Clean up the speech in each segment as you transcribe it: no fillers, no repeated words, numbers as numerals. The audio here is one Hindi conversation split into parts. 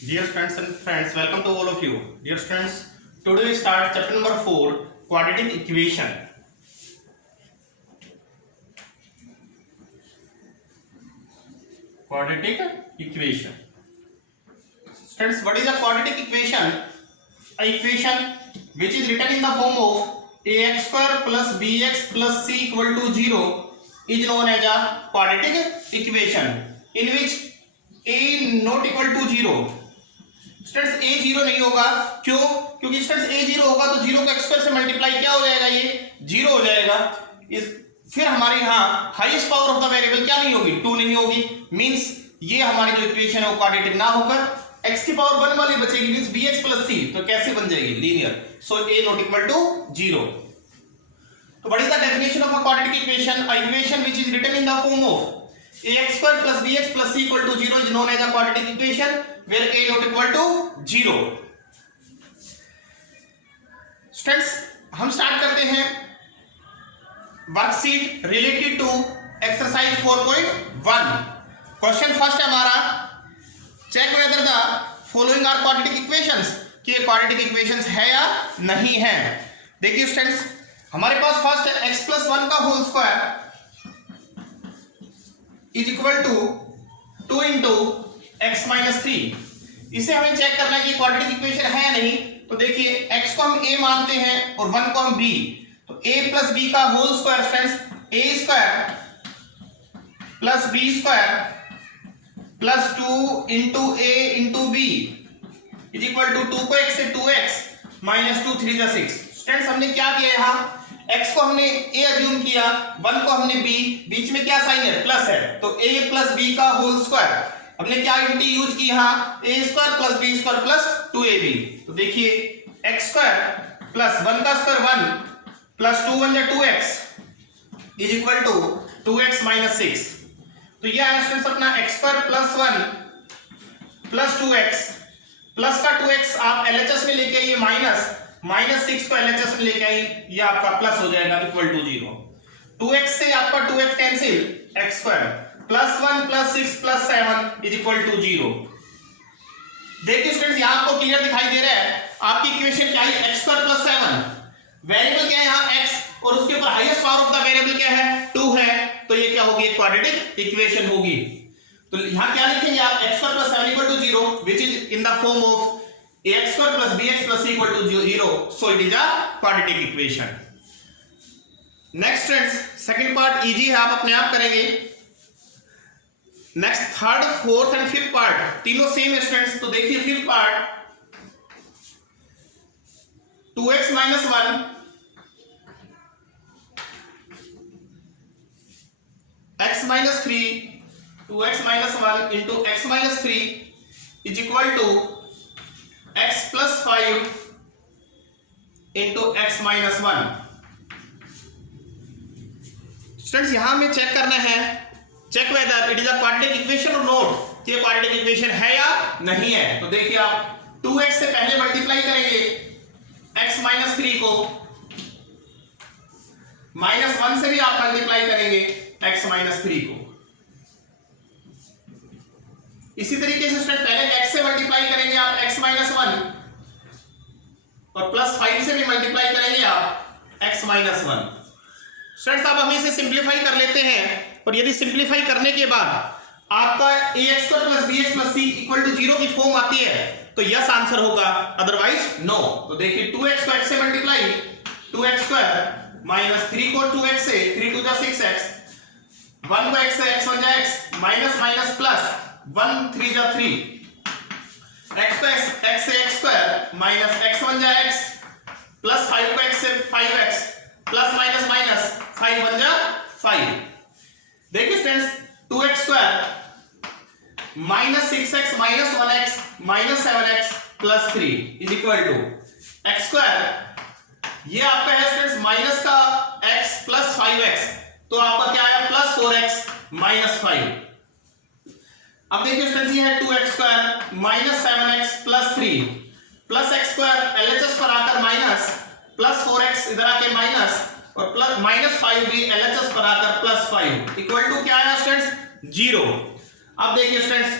Dear students and friends, welcome to all of you. Dear students, today we start chapter number 4, quadratic equation. Quadratic equation. Students, what is a quadratic equation? A equation which is written in the form of ax square plus bx plus c equal to 0 is known as a quadratic equation in which a not equal to 0. Students a 0 नहीं होगा, क्यों? क्योंकि स्टूडेंट्स a 0 होगा तो 0 को x स्क्वायर से मल्टीप्लाई क्या हो जाएगा, ये 0 हो जाएगा। फिर हमारे यहाँ highest power of the variable क्या नहीं होगी, 2 नहीं होगी। मींस ये हमारी जो इक्वेशन है वो क्वाड्रेटिक ना होकर x की पावर 1 वाली बचेगी, मींस bx प्लस c, तो कैसे बन जाएगी, linear. So a not equal to 0। तो what is the definition of a quadratic equation? A equation which is written in the form of ax square plus bx plus c equal to 0 is known as a quadratic equation where a not equal to 0. Students, हम स्टार्ट करते हैं worksheet related to exercise 4.1। Question first है हमारा, check whether the following are quadratic equations, कि ये क्वाड्रेटिक इक्वेशंस है या नहीं है। देखिए स्टूडेंट्स, हमारे पास फर्स्ट है x प्लस 1 का whole square is equal to 2 into x minus 3। इसे हमें चेक करना है कि क्वाड्रेटिक इक्वेशन है या नहीं। तो देखिए x को हम a मानते हैं और 1 को हम b, तो a प्लस b का whole square students a square plus b square plus 2 into a into b is equal to 2 को x से 2x माइनस 2 3 जा 6। स्टूडेंट्स, हमने क्या किया यहाँ, x को हमने a अज्यूम किया, 1 को हमने b, बीच में क्या साइन है, प्लस है, तो a प्लस b का होल स्क्वायर। हमने क्या यूनिटी यूज की यहाँ, a square plus b square plus 2ab। तो देखिए x स्क्वायर प्लस 1 का स्क्वायर 1 प्लस 2 1 जा 2x is equal to 2x minus 6। तो यह है स्टूडेंट्स अपना x square plus 1 plus 2x, plus का 2x आप LHS में लेके आइए माइनस 6 को LHS में लेके आई, ये आपका प्लस हो जाएगा इक्वल टू 0। 2x से आपका 2x cancel, x square plus 1 plus 6 plus 7 is equal to 0। देखिए स्टूडेंट्स, यहां आपको क्लियर दिखाई दे रहा है आपकी इक्वेशन क्या है, x स्क्वायर प्लस 7, वेरिएबल क्या है यहाँ x, और उसके ऊपर highest power of the variable क्या है, 2 है, तो ये क्या होगी, क्वाड्रेटिक इक्वेशन होगी। तो यहां क्या लिखेंगे आप, x square plus 7 equal to 0 which is in the form of ax square plus bx plus c equal to 0, so it is a quadratic equation. Next friends, second part easy है, आप अपने आप करेंगे। Next third, fourth and fifth part तीनों सेम है स्टूडेंट्स। तो देखिए fifth part, 2x minus 1 x minus 3 2x minus 1 into x minus 3 is equal to x plus 5 into x minus 1। Students, यहां में चेक करना है, check whether it is a quadratic equation or not, ये क्वाड्रेटिक इक्वेशन है या नहीं है। तो देखिए आप 2x से पहले मल्टीप्लाई करेंगे x माइनस 3 को, माइनस 1 से भी आप मल्टीप्लाई करेंगे x माइनस 3 को। इसी तरीके से स्टूडेंट पहले x से मल्टीप्लाई करेंगे आप x माइनस 1 और प्लस 5 से भी मल्टीप्लाई करेंगे आप x माइनस 1। स्टूडेंट्स, अब हम इसे सिंप्लीफाई कर लेते हैं, और यदि सिंप्लीफाई करने के बाद आपका ax square plus bx plus c equal to 0 की फॉर्म आती है तो यस आंसर होगा, अदरवाइज नो। तो देखिए 2x को x से मल्टीप्लाई, 2x स्क्वायर माइनस 3 को 2x से 3 2 जा 6x, 1 को x से x 1 जा x माइनस माइनस प्लस 1 3 जा 3, x को x से x स्क्वायर माइनस x 1 जा x प्लस 5 को x से 5x प्लस माइनस माइनस 5 1 जा 5। देखिए students, 2x square minus 6x minus 1x minus 7x plus 3 is equal to x square, ये आपका है स्टूडेंट्स माइनस का x प्लस 5x, तो आपका क्या आया, प्लस 4x माइनस 5। अब देखिए स्टूडेंट्स, ये है 2x square minus 7x plus 3 plus x square LHS पर आकर माइनस प्लस 4x इधर आके माइनस और प्लस माइनस 5 भी LHS पर आकर प्लस 5 इक्वल टू क्या आया स्टूडेंट्स, 0। अब देखिए students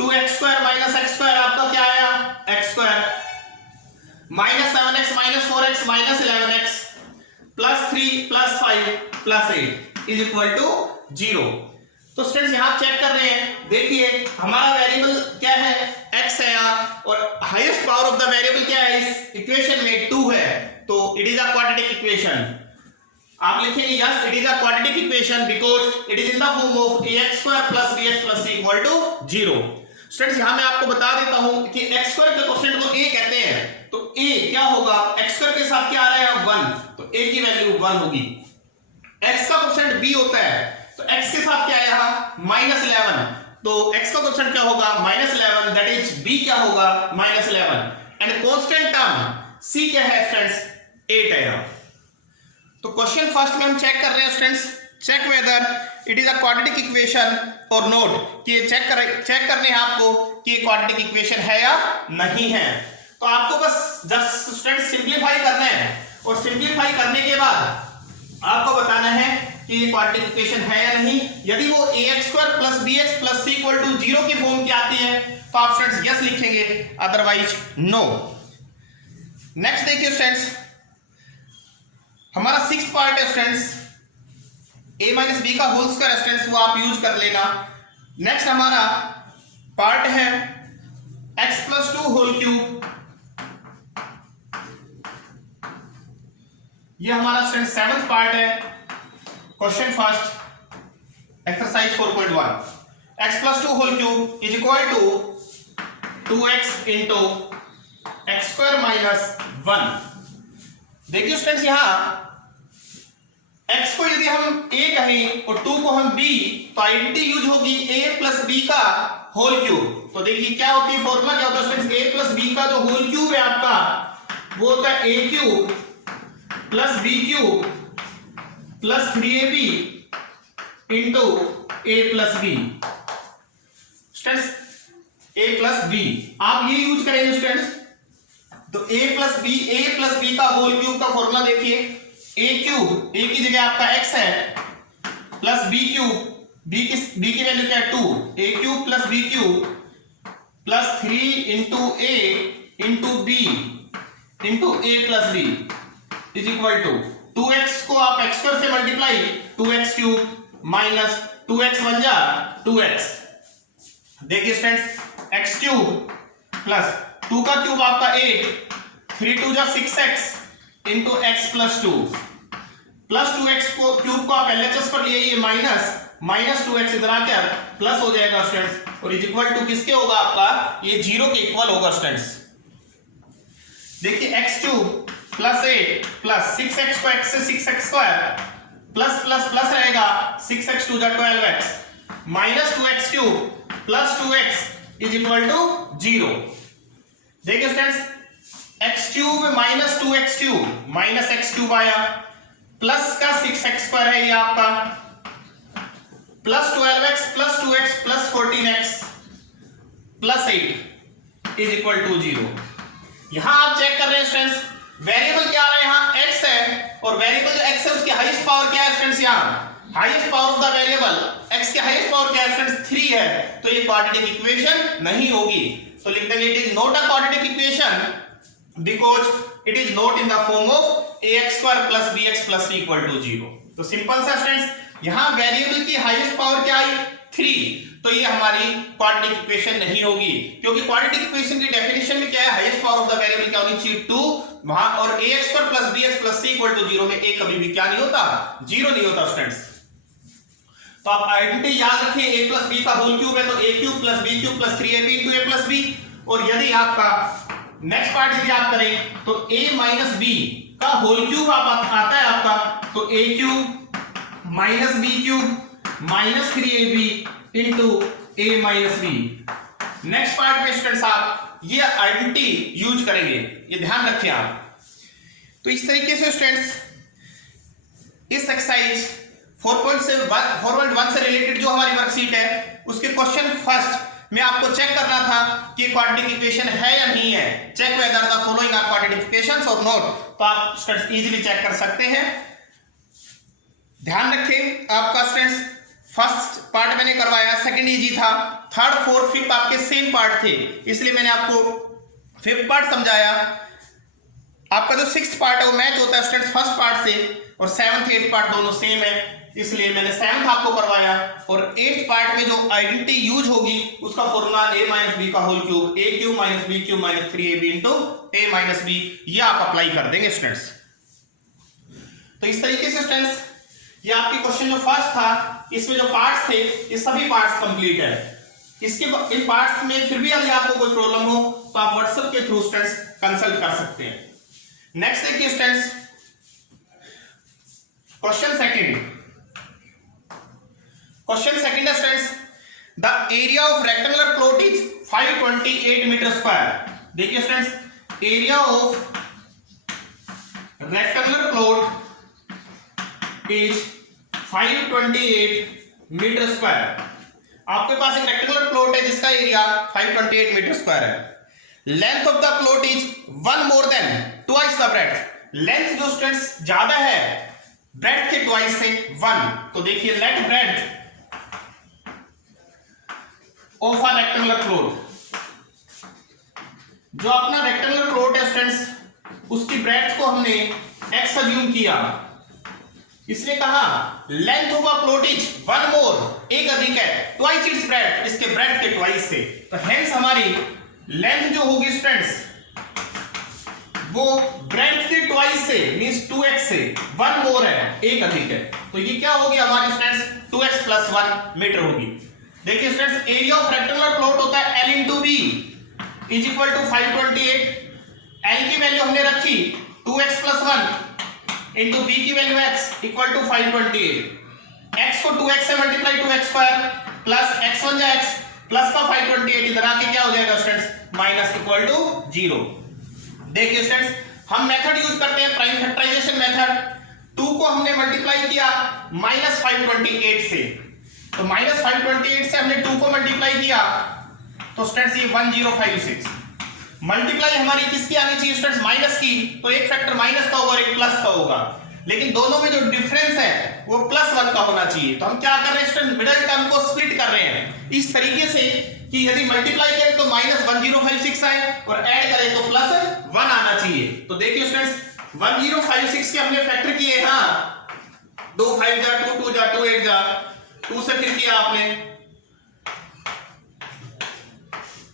2x square minus x square आपका क्या है इज इक्वल टू 0। तो स्टूडेंट्स यहां चेक कर रहे हैं, देखिए हमारा वेरिएबल क्या है, x है यहाँ, और highest power of the variable क्या है इस इक्वेशन में, 2 है, तो it is a quadratic equation. आप लिखेंगे yes it is a quadratic equation because it is in the form of ax² + bx + c equal to 0। Students यहां मैं आपको बता देता हूं कि x² के कोएफिशिएंट को a कहते हैं, तो a क्या होगा, x² के साथ क्या आ रहा है 1, तो a की वैल्यू 1 होगी। x का कोएफिशिएंट b होता है, तो x के साथ क्या है यहां -11, तो x का कोएफिशिएंट क्या होगा -11, दैट इज b क्या होगा -11, एंड कांस्टेंट टर्म c क्या है फ्रेंड्स 8 है यहां। तो क्वेश्चन फर्स्ट में हम चेक कर रहे हैं students, check whether it is a quadratic equation or not, कि चेक करने हैं आपको कि ये क्वाड्रेटिक इक्वेशन है या नहीं है। तो आपको बस जस्ट स्टूडेंट्स सिंपलीफाई करना है, और सिंपलीफाई करने के बाद आपको बताना है कि ये क्वाड्रेटिक इक्वेशन है या नहीं। यदि वो ax² + bx + c equal to 0 की फॉर्म की आती है तो आप स्टूडेंट्स यस लिखेंगे, अदरवाइज नो। नेक्स्ट देखिए स्टूडेंट्स, हमारा 6th पार्ट है स्टूडेंट्स, a - b का होल स्क्वायर स्टूडेंट्स, वो आप यूज कर लेना। नेक्स्ट हमारा पार्ट है x + 2 होल क्यूब, ये हमारा स्टूडेंट 7th पार्ट है। Question first exercise 4.1, x + 2 whole cube is equal to 2x into x² - 1। देखिए स्टूडेंट्स यहां x को यदि हम a कहें और 2 को हम b, तो आइडेंटिटी यूज होगी a + b का होल क्यूब। तो देखिए क्या होती है, फॉर्मूला क्या होता है स्टूडेंट्स, a + b का जो होल क्यूब है आपका वो होता है a³ + b³ + 3ab into a + b। Students a + b आप ये यूज करेंगे स्टूडेंट्स, तो a + b का होल क्यूब का फॉर्मूला देखिए, a³ a की जगह आपका x है प्लस b³ b की वैल्यू क्या है 2, a³ + b³ + 3 into a into b into a + b is equal to 2x को आप x² से मल्टीप्लाई 2x³ माइनस 2x बन जा 2x। देखिए स्टूडेंट्स x³ प्लस 2 का क्यूब आपका 8, 3 2 जा 6x into x + 2 plus 2x को क्यूब को आप LHS पर लिए, ये माइनस 2x इधर आकर प्लस हो जाएगा स्टूडेंट्स, और इज इक्वल टू किसके होगा आपका, ये 0 के इक्वल होगा स्टूडेंट्स। देखिए x³ + 8 प्लस 6x को x से 6x² प्लस प्लस प्लस रहेगा 6x 2 जा 12x minus 2x³ plus 2x is equal to 0। देखिए students x³ minus 2x³ minus x³ आया, प्लस का 6x² है ये आपका, plus 12x plus 2x plus 14x plus 8 is equal to 0। यहां आप चेक कर रहे हैं स्टूडेंट्स, वेरिएबल क्या आ रहा है, यहां x है, और वेरिएबल जो x है उसकी हाईएस्ट पावर क्या है स्टूडेंट्स, यहां highest power of the variable x की हाईएस्ट पावर क्या है स्टूडेंट्स 3 है, तो ये क्वाड्रेटिक इक्वेशन नहीं होगी। तो लिख देंगे it is not a quadratic equation because it is not in the form of ax² + bx + c equal to 0। तो सिंपल सा स्टूडेंट्स, यहां वेरिएबल की हाईएस्ट पावर क्या आई 3, तो ये हमारी क्वाड्रेटिक इक्वेशन नहीं होगी, क्योंकि क्वाड्रेटिक इक्वेशन की डेफिनेशन में क्या है, highest power of the variable क्या होनी चाहिए 2 वहां, और ax² + bx + c equal to 0 में a कभी भी क्या नहीं होता, 0 नहीं होता स्टूडेंट्स। तो आप आइडेंटिटी याद रखें, a + b का होल क्यूब है तो a³ + b³ + 3ab * a + b, और यदि आपका नेक्स्ट पार्ट यदि आप करें तो a - b का होल क्यूब आता है आपका, तो a³ - b³ - 3ab into a - b। Next part में स्टूडेंट्स आप ये आइडेंटिटी यूज करेंगे, ये ध्यान रखें आप। तो इस तरीके से स्टूडेंट्स इस एक्सरसाइज 4.1 से रिलेटेड जो हमारी वर्कशीट है उसके क्वेश्चन फर्स्ट में आपको चेक करना था कि क्वाड्रेटिक इक्वेशन है या नहीं है, check whether the following are quadratic equations or not. तो आप स्टूडेंट्स इजीली चेक कर सकते हैं। ध्यान रखें आपका स्टूडेंट्स फर्स्ट पार्ट मैंने करवाया, सेकंड इजी था, थर्ड फोर्थ फिफ्थ आपके सेम पार्ट थे, इसलिए मैंने आपको फिफ्थ पार्ट समझाया। आपका जो सिक्स्थ पार्ट है वो मैच होता है स्टूडेंट्स फर्स्ट पार्ट से, और सेवंथ एट्थ पार्ट दोनों सेम है। इसलिए मैंने 7th आपको करवाया। और 8th पार्ट में जो आइडेंटिटी यूज होगी उसका फॉर्मूला a माइनस बी का whole cube, a cube minus b cube minus 3ab into a minus b, ये आप अप्लाई कर देंगे स्टूडेंट्स। तो इस तरीके से स्टूडेंट्स ये आपकी क्वेश्चन जो फर्स्ट था इसमें जो पार्ट्स थे ये सभी पार्ट्स कंप्लीट है। इसके इन पार्ट्स में फिर भी यदि आपको कोई प्रॉब्लम हो तो आप व्हाट्सएप के थ्रू स्टूडेंट्स कंसल्ट कर सकते हैं। नेक्स्ट देखिए स्टूडेंट्स, क्वेश्चन सेकंड है students, the area of rectangular plot is 528 metre square. देखिए students, area of rectangular plot is 528 metre square. आपके पास एक रेक्टेंगुलर प्लॉट है जिसका एरिया 528 मीटर स्क्वायर है। Length of the plot is 1 more than twice the breadth. Length जो स्टूडेंट्स ज्यादा है ब्रेड्थ के ट्वाइस से 1। तो देखिए let breadth of a rectangular plot, जो अपना रेक्टेंगुलर प्लॉट है स्टूडेंट्स उसकी ब्रेड्थ को हमने x अज्यूम किया, इसने कहा length of a plot is 1 मोर, एक अधिक है, ट्वाइस इट्स ब्रेड्थ, इसके ब्रेड्थ के ट्वाइस से। तो हेंस हमारी लेंथ जो होगी स्टूडेंट्स वो ब्रेड्थ के ट्वाइस से मींस 2x से 1 मोर है, एक अधिक है। तो ये क्या होगी हमारी स्टूडेंट्स 2x प्लस 1 मीटर होगी। देखिए students, area of rectangular plot होता है L into b is equal to 528। L की वैल्यू हमने रखी 2x प्लस 1 इंटू बी की value x equal to 528। x को 2x से multiply 2x square plus x1 जा x प्लस का 528 इधर आके क्या हो जाएगा स्टूडेंट्स माइनस इक्वल टू 0। देखिए स्टूडेंट्स, हम मेथड यूज करते हैं प्राइम फैक्टराइजेशन मेथड। 2 को हमने मल्टीप्लाई किया माइनस 528 से, तो माइनस 528 से हमने 2 को मल्टीप्लाई किया तो स्टूडेंट्स ये 1056। मल्टीप्लाई हमारी किसकी आनी चाहिए स्टूडेंट्स माइनस की, तो एक फैक्टर माइनस का होगा और एक प्लस का होगा, लेकिन दोनों में जो डिफरेंस है वो +1 का होना चाहिए। तो हम क्या कर रहे हैं स्टूडेंट, मिडिल टर्म को स्प्लिट कर रहे हैं इस तरीके से कि यदि मल्टीप्लाई करें तो माइनस 1056 आए और ऐड करें तो +1 आना चाहिए। तो देखिए स्टूडेंट्स 1056 के हमने फैक्टर किए, हाँ 2 5 जा 2 2 जा 2 8 जा 2 से फिर किया आपने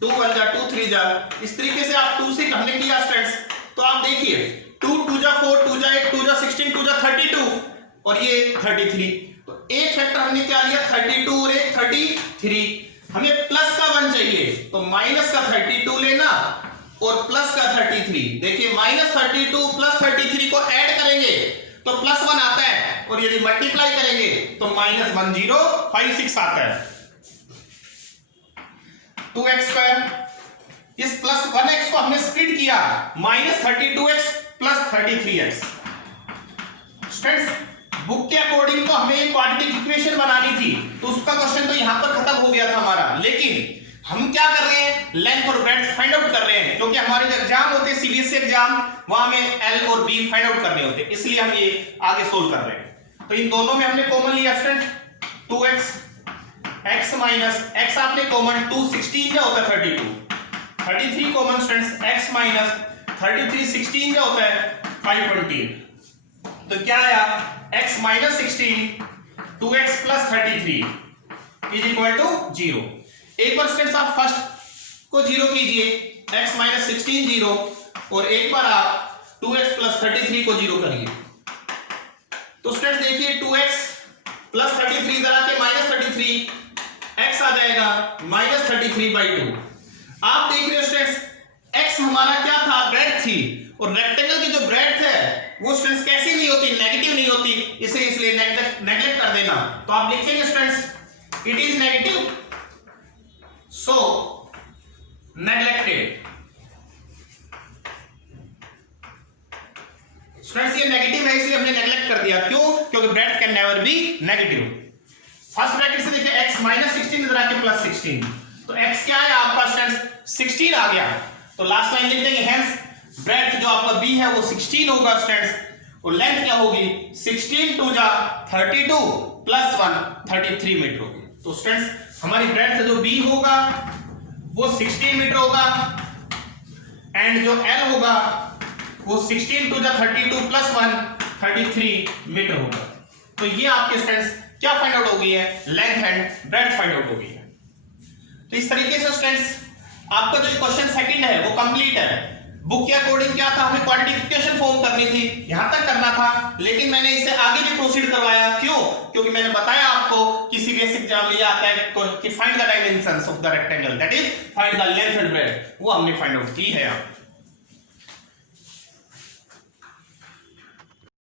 2 1 जा 2 3 जा, इस तरीके से आप 2 से हमने किया स्टूडेंट्स। तो आप देखिए 2 2 जा 4 2 जा 8 2 जा 16 2 जा 32 और ये 33। तो एक फैक्टर हमने क्या लिया 32 और एक 33। हमें प्लस का 1 चाहिए तो माइनस का 32 लेना और प्लस का 33। देखिए माइनस 32 प्लस 33 को ऐड करेंगे तो +1 आता है और यदि मल्टीप्लाई करेंगे तो माइनस 1056 आता है। 2x स्क्वायर, इस प्लस 1x को हमने स्प्लिट किया minus 32x plus 33x। Students book के अकॉर्डिंग तो हमें एक क्वाड्रेटिक इक्वेशन बनानी थी, तो उसका क्वेश्चन तो यहां पर खत्म हो गया था हमारा, लेकिन हम क्या कर रहे हैं लेंथ और ब्रेड्थ फाइंड आउट कर रहे हैं, क्योंकि हमारे जो एग्जाम होते हैं सीबीएसई एग्जाम वहां हमें L और B फाइंड आउट करने होते हैं, इसलिए हम ये आगे सोल्व कर रहे हैं। तो इन दोनों में हमने कॉमन लिया student 2x, x minus x आपने कॉमन 2 16 क्या होता है 32, 33 कॉमन स्टूडेंट्स x माइनस 33 16 क्या होता है 520। तो क्या आया x minus 16 2x plus 33 is equal to 0। एक बार स्टूडेंट्स आप फर्स्ट को 0 कीजिए, x माइनस 16 0, और एक बार आप 2x प्लस 33 को 0 करिए। तो स्टूडेंट्स देखिए 2x प्लस 33 इधर आके माइनस 33, x आ जाएगा माइनस 33/2। आप देख रहे हो स्टूडेंट्स x हमारा क्या था ब्रेड्थ थी, और रेक्टेंगल की जो ब्रेड्थ है वो स्टूडेंट्स कैसी नहीं होती नेगेटिव नहीं होती, इसलिए नेगलेक्ट कर देना। तो आप लिखेंगे students it is negative so neglected. Students ये नेगेटिव है इसलिए हमने नेगलेक्ट कर दिया, क्यों, क्योंकि breadth can never be negative. First bracket से देखिए x माइनस 16 इधर आके प्लस 16, तो x क्या है आपका स्टूडेंट्स 16 आ गया, तो लास्ट लाइन लिख देंगे हेंस ब्रेड्थ जो आपका b है वो 16 होगा स्टूडेंट्स, और लेंथ क्या होगी 16 2 जा 32 प्लस 1 33 मीटर होगी। तो स्टूडेंट्स हमारी ब्रेड्थ जो b होगा वो 16 मीटर होगा, एंड जो l होगा वो 16 2 जा 32 प्लस 1 33 मीटर होगा। तो ये आपके स्टूडेंट्स क्या फाइंड आउट हो गई है, length and breadth find out हो गई है। तो इस तरीके से स्टूडेंट्स आपका जो क्वेश्चन सेकंड है वो कंप्लीट है। बुक के अकॉर्डिंग क्या था, हमें क्वाड्रेटिक इक्वेशन फॉर्म करनी थी, यहां तक करना था, लेकिन मैंने इसे आगे भी प्रोसीड करवाया। क्यों? क्योंकि मैंने बताया आपको कि सीबीएसई एग्जाम में आता है कि find the dimensions of the rectangle, that is find the length and breadth, वो हमने फाइंड आउट की है।